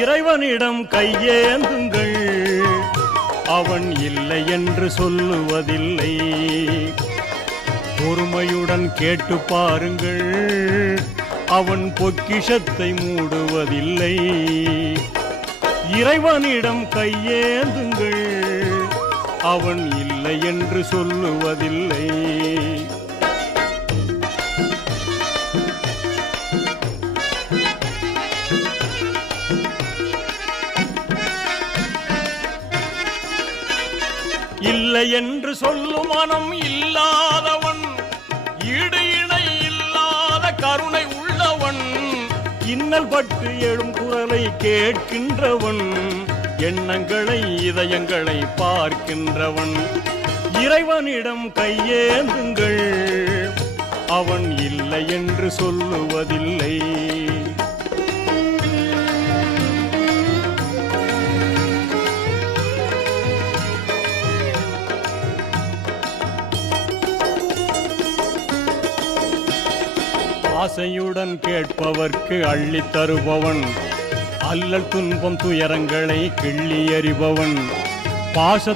இறைவனிடம் கையேந்துங்கள், அவன் இல்லை என்று சொல்லுவதில்லை. பொறுமையுடன் கேட்டு பாருங்கள், அவன் பொக்கிஷத்தை மூடுவதில்லை. இறைவனிடம் கையேந்துங்கள், அவன் இல்லை என்று சொல்லுவதில்லை. இல்லை என்று சொல்லும் மனம் இல்லாதவன், ஈடு இணை இல்லாத கருணை உள்ளவன், இன்னல் பட்டு எழும் குரலை கேட்கின்றவன், எண்ணங்களை இதயங்களை பார்க்கின்றவன். இறைவனிடம் கையேந்துங்கள், அவன் இல்லை என்று சொல்லுவதில்லை. ஆசையுடன் கேட்பவர்க்கு அள்ளி தருபவன், அல்லல் துன்பம் துயரங்களை கிள்ளி எறிபவன், பாச